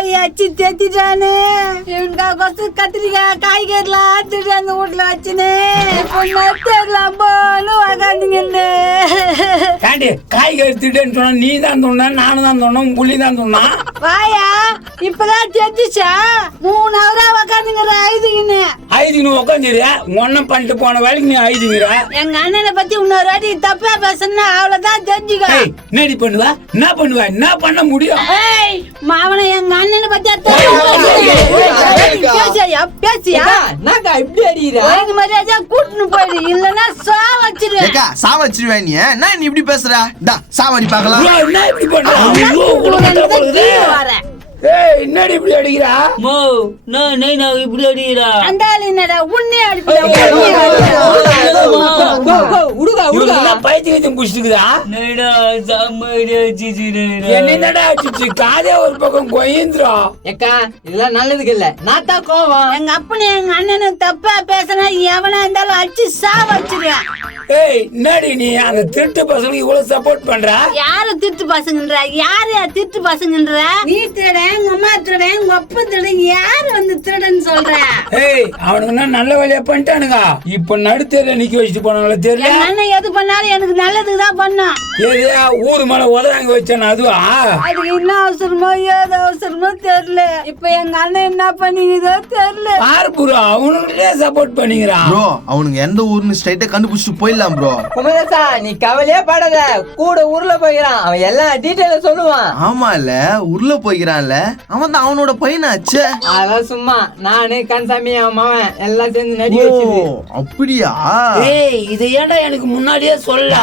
பாவி அச்சு தேத்திட்டானே. இவனுக்கா கொசு கத்திரிக்காய் காய்கறிலாம் திட்டு அந்த வீட்டுல வச்சுனே தெரியலாம் போன்னு உக்காந்துங்க. காய்கறி திட்டுன்னு சொன்னா நீ தான் சொன்ன, நானும் தான் சொன்னோம், புள்ளி தான் சொன்னா. வாயா இப்பதான் தெரிஞ்சிச்சா 3 ஹவரா உக்காந்துங்கிற ஐதுன்னு உக்காந்துறியா? ஒன்னும் பண்ணிட்டு போன வேலைக்கு நீ ஐதுங்கிற. எங்க அண்ணனை பத்தி இன்னொரு வாட்டி தப்பா பேசுனா அவ்வளவுதான் தெரிஞ்சுக்க. என்னடி பண்ணுவா? என்ன பண்ண முடியும்? மாவன எங்க அண்ணனை பத்தி பேசியா இப்படி அடிக்கிறா? மரியாதையா கூட்டுன்னு போயிடு, இல்லன்னா சாவச்சிருவேன். நீ என்ன நீ இப்படி பேசுற? சாவடி பாக்கலாம். என்ன இப்படி பண்ற? என்னடி இப்படி அடிக்கிறா? இப்படி அடிக்கிறா? அந்த என்னடா உன்னே அடிப்பா? பைத்தியம் புடிச்சுக்குதா? என்னடா அடிச்சு காதே ஒரு பக்கம் கொய்ந்துரும். ஏக்கா இதெல்லாம் நல்லதுக்கு இல்ல. நாத்தா கோவம். எங்க அப்பனே எங்க அண்ணனும் தப்பா பேசினா எவனா இருந்தாலும் அடிச்சு சாவச்சிருவேன். என்னடி நீ அந்த திருட்டு பசங்களுக்கு இவ்வளவு சப்போர்ட் பண்ற? யாரு திருட்டு பசங்கன்ற? யாரு திருட்டு பசங்கன்ற? நீ திருடன், உங்க அம்மா திருடன், உங்க அப்பா திருடன், யாரு வந்து திருடன் சொல்ற? அவனுக்கு நல்ல வேலையா பண்ணிட்டானுங்க. இப்ப நடுத்தேர்ல நிக்க வச்சுட்டு போனாங்களா தெரியல. எங்க அண்ணன் எது பண்ணாலும் எனக்கு நல்லதுக்கு தான் பண்ணான். ஊரு மேல உதவாங்க வச்சானு அதுவா? அதுக்கு என்ன அவசரமோ ஏதோ அவசரமோ தெரியல. இப்ப எங்க அண்ணன் என்ன பண்ணிக்குதோ தெரியல. பாரு ப்ரோ, அவனுங்களே சப்போர்ட் பண்ணிக்கிறான். ப்ரோ அவனுங்க எந்த ஊர்னு ஸ்ட்ரைட்டா கண்டுபிடிச்சிட்டு போயிடலாம் ப்ரோ. குமரேசா நீ கவலையே படாத, கூட ஊர்ல போய்கிறான், அவன் எல்லாம் டீடைல சொல்லுவான். ஆமா இல்ல ஊர்ல போய்கிறான்ல, அவன் தான் அவனோட பையனாச்சு. அதான் சும்மா நானு கன்சாமி அவன் எல்லாம் சேர்ந்து நடி வச்சிரு. அப்படியா? இது ஏன்டா எனக்கு முன்னாடியே சொல்ல?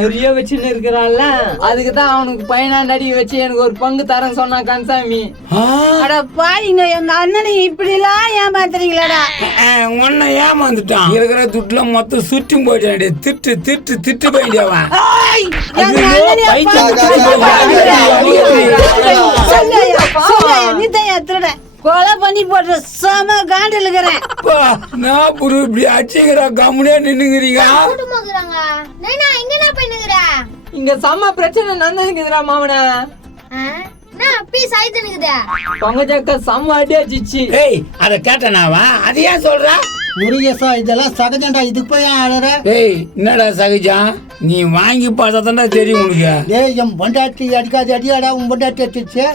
நிறைய வச்சுன்னு இருக்கிறான்ல, அதுக்குதான் அவனுக்கு பையனா நடி வச்சு எனக்கு ஒரு பங்கு தரேன்னு சொன்னான் கன்சாமி. அட பாருங்க எங்க அண்ணனை இப்படி எல்லாம் ஏமாத்துறீங்களாடா? உன்னை ஏமாந்துட்டான். இருக்கிற துட்டுல மொத்தம் சுற்றும் போயிட்டான். திட்டு திட்டு திட்டு போயிட்டவன். கொலை பண்ணி போட்டு சம காண்டில் இருக்கிறேன். நான் புரு இப்படி அடிச்சுக்கிறா கம்முனே நின்னுங்கிறீங்க. இங்க சம பிரச்சனை நடந்துக்குதுடா மாமனா. அத கேட்டனாவா? அது ஏன் சொல்ற? முருகேசா இதெல்லாம் சகஜம்டா, இதுக்கு போய் ஆடுற? என்னடா சகஜம்? நீ வாங்கி பார்த்தா தெரியும் உனக்கு. என் பொண்டாட்டி அடிக்காது அடியாடா, உன் பொண்டாட்டி அடிச்சிருச்சு.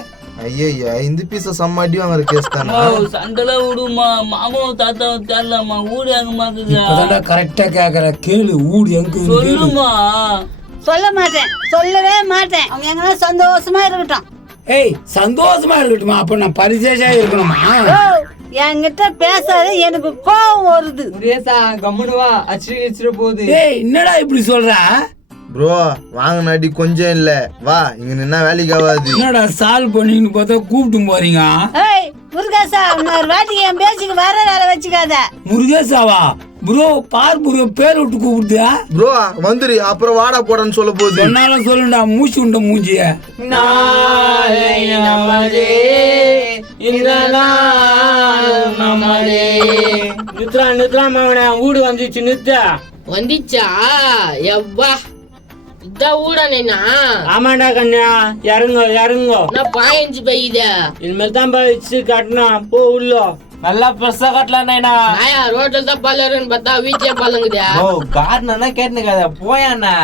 ஐயா இந்த பீஸ செம்ம அடி வாங்குற கேஸ் தானா? சண்டல விடுமா, மாமாவும் தாத்தாவும் தெரியலமா, ஊடு எங்க மாக்குது? இப்பதான்டா கரெக்டா கேக்குற, கேளு ஊடு எங்க சொல்லுமா. சொல்ல மாட்டேன், சொல்லவே மாட்டேன். அவங்க எங்கன்னா சந்தோஷமா இருக்கட்டும். சந்தோஷமா இருக்கட்டுமா? அப்ப நான் பரிசேஷா இருக்கணுமா? என்கிட்ட பேசாத, எனக்கு கோவம் வருது. கம்முனுவா அச்சிட்டு போகுது. என்னடா இப்படி சொல்ற? ப்ரோ வாங்கின அடி கொஞ்சம் இல்ல, வா இங்க நின்னா வேலைக்கு ஆகாது. என்னடா சால்வ் பண்ணின்னு பார்த்தா கூப்பிட்டு போறீங்க? முருகேசா இன்னொரு வாட்டி என் பேச்சுக்கு வர வேலை வச்சுக்காத. முருகேசாவா? ப்ரோ பார் ப்ரோ, பேர் விட்டு கூப்பிடுதா? ப்ரோ வந்துரு, அப்புறம் வாடா போடன்னு சொல்ல போகுது. என்னால சொல்லுண்டா, மூச்சு உண்ட மூஞ்சிய. நித்ரா மாவன ஊடு வந்துச்சு. நித்தா வந்துச்சா? எவ்வா இதான் ஊடானேனா? ஆமாண்டா கண்ணா, இறங்கோ இறங்கோ. நான் பாயஞ்சு போயித. இனிமேல் தான் வச்சு காட்டினா போ உள்ள. நல்லா பெருசா கட்டலாம் நைனா. நாயா ரோட்ல தான் பாலருன்னு பார்த்தா வீட்லயே பாலங்குதா? ஓ காரணம் கேட்டுக்காத போயாண்ணா.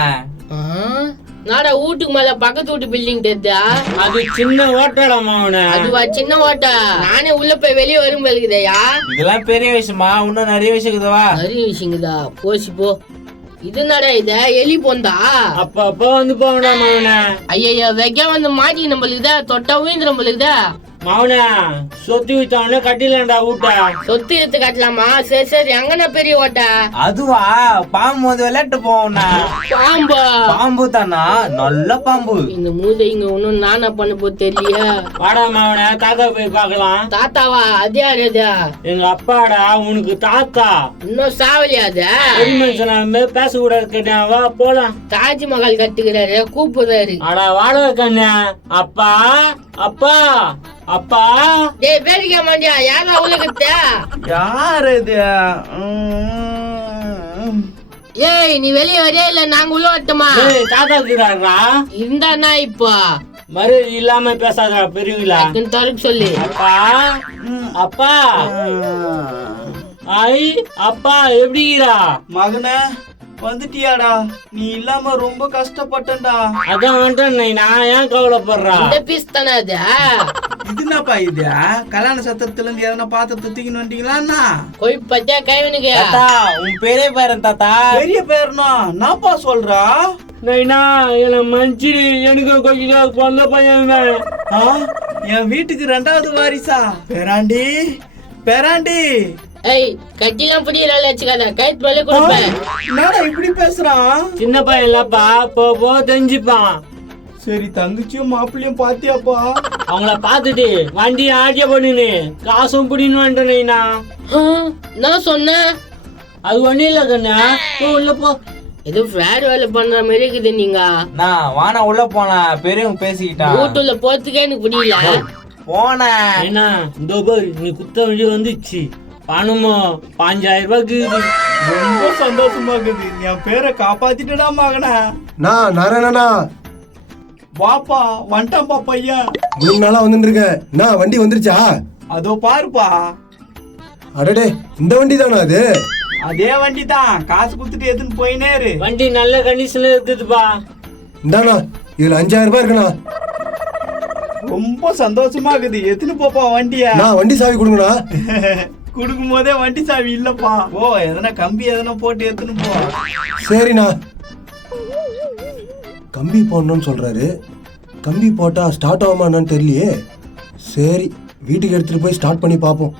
நாடா வீட்டுக்கு மேல பக்கத்து வீட்டு பில்டிங் தெரியுதா? அது சின்ன ஓட்டடா மாவன. அதுவா சின்ன ஓட்டா? நானே உள்ள போய் வெளியே வரும் போலுக்குதையா? இதெல்லாம் பெரிய விஷயமா? இன்னும் நிறைய விஷயம் இருக்குதா? நிறைய விஷயங்குதா? போச்சு போ. இது நடா இத எலி போந்தா? அப்ப வந்து போங்கடா மாவன. ஐயா வெக்க வந்து மாட்டி நம்மளுக்குதா, தொட்டா உயிர்ந்து நம்மளுக்குதா. மாவன சொத்து வித்தவன கட்டிலண்டா ஊட்ட. சொத்து எடுத்து கட்டலாமா? சரி சரி, அங்கனா பெரிய ஓட்டா? அதுவா பாம்பு வந்து விளையாட்டு போவனா? பாம்பா? பாம்பு தானா? நல்ல பாம்பு. இந்த மூதை இங்க ஒண்ணும் நானா பண்ண போ தெரியலையா? வாடா மாவன தாத்தா போய் பாக்கலாம். தாத்தாவா? அது யாரு? எங்க அப்பாடா, உனக்கு தாத்தா. இன்னும் சாவலியாத? பேச கூடாது கேட்டேன், வா போலாம். தாஜ்மஹால் கட்டுக்கிறாரு, கூப்பிடுறாரு. அடா வாடா கண்ணா. அப்பா அப்பா அப்பா. டேய் பேரிக்க மாட்டியா? யாரா உலகத்த? யாரு இது? ஏய் நீ வெளியே வரையா இல்ல நாங்க உள்ள வரட்டுமா? தாத்தா இருக்கிறாரா? இருந்தானா இப்போ மரியாதை இல்லாம பேசாத பெரியவங்களா. தருக்கு சொல்லு. அப்பா அப்பா ஐ அப்பா எப்படிடா? மகனே வந்துட்டியாடா? நீ இல்லாம ரொம்ப கஷ்டப்பட்டேன்டா. அதான் வந்துட்டேன் நைனா, ஏன் கவலைப்படுறா? இந்த பீஸ் தானே அது? இது என்னப்பா இது? கல்யாண சத்திரத்துல இருந்து எதனா பாத்திரத்தை தூக்கின்னு வந்துட்டீங்களா? போய் பச்சா கைவனுக்கு. உன் பெரிய பேரன் தாத்தா. பெரிய பேருனா நான்ப்பா சொல்றா? நைனா என்ன மன்னிச்சிடு, எனக்கு கொஞ்சம் பொந்த பையன். என் வீட்டுக்கு 2வது வாரிசா? பேராண்டி பேராண்டி. ஏய் கட்டிலாம் புடியல வச்சுக்காத, கைத்து மேலே கொடுப்பேன். என்னடா இப்படி பேசுறான்? சின்ன பையன் இல்லப்பா, போ தெரிஞ்சுப்பான். சரி தங்கச்சியும் மாப்பிள்ளையும் பாத்தியாப்பா? அவங்கள பாத்துட்டு வண்டி ஆட்டிய பண்ணுன்னு காசும் புடின்னு வந்துட்டேன். நான் சொன்னேன் அது ஒண்ணு இல்ல கண்ணா, போ உள்ள போ. ஏதோ ஃப்ராட் வேலை பண்ற மாதிரி இருக்குது நீங்க. நான் வானா உள்ள போனா பெரியவங்க பேசிக்கிட்டான். வீட்டுல போறதுக்கே எனக்கு புரியல. போன ஏன்னா இந்த பாரு, நீ குத்த வேண்டிய வந்துச்சு. பணமோ 5000 ரூபாய்க்கு. ரொம்ப சந்தோஷமா இருக்குது. என் பேரை காப்பாத்திட்டடா மகனா. நான் நாராயணனா. வாப்பா வந்துட்டான்பா பையன். 3 நாளா வந்துட்டு இருக்கேன். நான் வண்டி வந்துருச்சா? அதோ பாருப்பா. அடடே, இந்த வண்டி தானா அது? அதே வண்டி தான். காசு குடுத்துட்டு எடுத்துன்னு போயினே இரு. வண்டி நல்ல கண்டிஷன்ல இருக்குதுப்பா. இந்தாண்ணா, இதுல 5000 ரூபாய் இருக்குண்ணா. ரொம்ப சந்தோஷமா இருக்குது. எடுத்துன்னு போப்பா வண்டிய. நான் வண்டி சாவி கொடுங்கண்ணா. குடுக்கும் போதே வண்டி சாவி இல்லப்பா. ஓ எதனா கம்பி எதனா போட்டு எடுத்துன்னு போ. சரிண்ணா. கம்பி போடணும்னு சொல்றாரு. கம்பி போட்டா ஸ்டார்ட் ஆகுமான்னு தெரியலையே. சரி, வீட்டுக்கு எடுத்துட்டு போய் ஸ்டார்ட் பண்ணி பார்ப்போம்.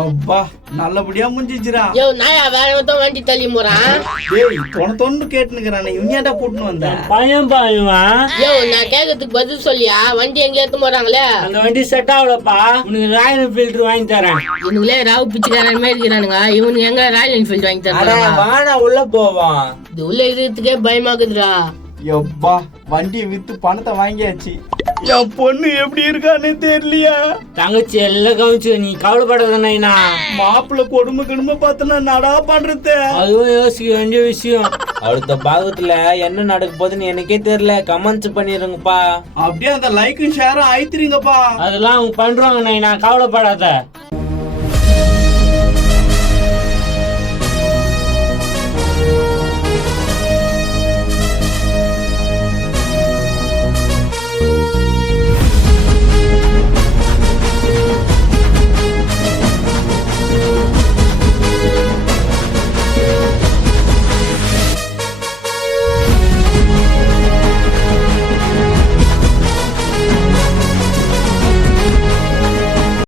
அப்பா நல்லபடியா முடிஞ்சிச்சுடா. யோ நாயா வேற ஒருத்தன் வண்டி தள்ளி போறான். டேய் தொண்ணு கேட்டுனுக்குறானே, இவனியாடா கூட்டின்னு வந்த? பையன் பாயுவான். யோ நான் கேட்கறதுக்கு பதில் சொல்லியா? வண்டி எங்க ஏத்து போறாங்களே? அந்த வண்டி செட் ஆகலப்பா. உனக்கு ராயல் என்ஃபீல்டு வாங்கி தரேன். இவங்களே ராவு பிச்சுக்காரன் மாதிரி இருக்கிறானுங்க. இவனுக்கு எங்க ராயல் என்ஃபீல்டு வாங்கி தராங்க? வானா உள்ள போவான். இது உள்ள இருக்கிறதுக்கே பயமாக்குதுடா. எப்பா வண்டியை வித்து பணத்தை வாங்கியாச்சு. என் பொண்ணு எப்படி இருக்கான்னு தெரியலையா? தங்கச்சி எல்லாம் கவனிச்சு, நீ கவலைப்படாதண்ணா. மாப்பிள்ள கொடுமை பார்த்தனா நடா பண்றது. அதுவும் யோசிக்க வேண்டிய விஷயம். அடுத்த பாகத்துல என்ன நடக்க போகுதுன்னு எனக்கே தெரியல. கமெண்ட்ஸ் பண்ணிருங்கப்பா. அப்படியே அந்த லைக்கும் ஷேரும் ஆயித்துறீங்கப்பா. அதெல்லாம் அவங்க பண்றாங்க நைனா, கவலைப்படாத.